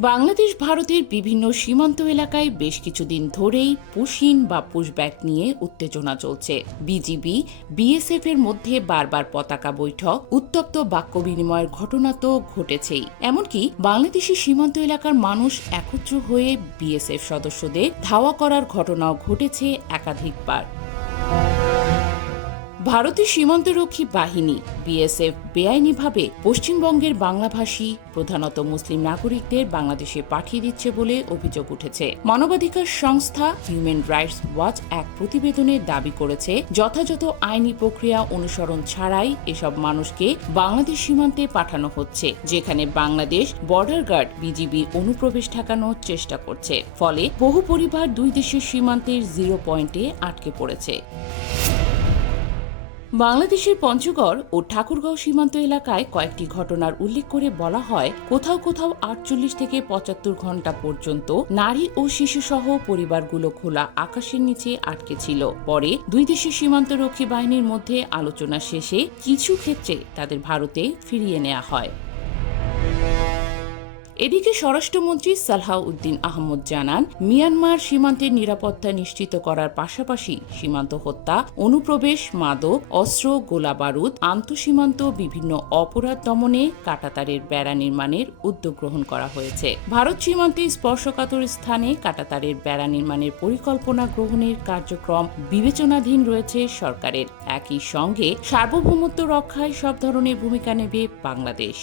বাংলাদেশ ভারতের বিভিন্ন সীমান্ত এলাকায় বেশ কিছুদিন ধরেই পুশিন বা পুশব্যাক নিয়ে উত্তেজনা চলছে। বিজিবি বিএসএফ এর মধ্যে বারবার পতাকা বৈঠক, উত্তপ্ত বাক্য বিনিময়ের ঘটনা তো ঘটেছেই, এমনকি বাংলাদেশি সীমান্ত এলাকার মানুষ একত্র হয়ে বিএসএফ সদস্যদের ধাওয়া করার ঘটনাও ঘটেছে একাধিকবার। ভারতীয় সীমান্তরক্ষী বাহিনী বিএসএফ বেআইনিভাবে পশ্চিমবঙ্গের বাংলাভাষী প্রধানত মুসলিম নাগরিকদের বাংলাদেশে পাঠিয়ে দিচ্ছে বলে অভিযোগ উঠেছে। মানবাধিকার সংস্থা হিউম্যান রাইটস ওয়াচ এক প্রতিবেদনে দাবি করেছে, যথাযথ আইনি প্রক্রিয়া অনুসরণ ছাড়াই এসব মানুষকে বাংলাদেশ সীমান্তে পাঠানো হচ্ছে, যেখানে বাংলাদেশ বর্ডার গার্ড বিজিবি অনুপ্রবেশ ঠেকানোর চেষ্টা করছে। ফলে বহু পরিবার দুই দেশের সীমান্তের জিরো পয়েন্টে আটকে পড়েছে। বাংলাদেশের পঞ্চগড় ও ঠাকুরগাঁও সীমান্ত এলাকায় কয়েকটি ঘটনার উল্লেখ করে বলা হয়, কোথাও কোথাও 48 থেকে 75 ঘন্টা পর্যন্ত নারী ও শিশুসহ পরিবারগুলো খোলা আকাশের নিচে আটকে ছিল। পরে দুই দেশের সীমান্তরক্ষী বাহিনীর মধ্যে আলোচনা শেষে কিছু ক্ষেত্রে তাদের ভারতে ফিরিয়ে নেওয়া হয়। এদিকে স্বরাষ্ট্রমন্ত্রী সালাহউদ্দিন আহমদ জানান, মিয়ানমার সীমান্তের নিরাপত্তা নিশ্চিত করার পাশাপাশি সীমান্ত হত্যা, অনুপ্রবেশ, মাদক, অস্ত্র, গোলাবারুদ, আন্তঃসীমান্ত বিভিন্ন অপরাধ দমনে কাঁটাতারের বেড়া নির্মাণের উদ্যোগ গ্রহণ করা হয়েছে। ভারত সীমান্তে স্পর্শকাতর স্থানে কাঁটাতারের বেড়া নির্মাণের পরিকল্পনা গ্রহণের কার্যক্রম বিবেচনাধীন রয়েছে সরকারের। একই সঙ্গে সার্বভৌমত্ব রক্ষায় সব ধরনের ভূমিকা নেবে বাংলাদেশ।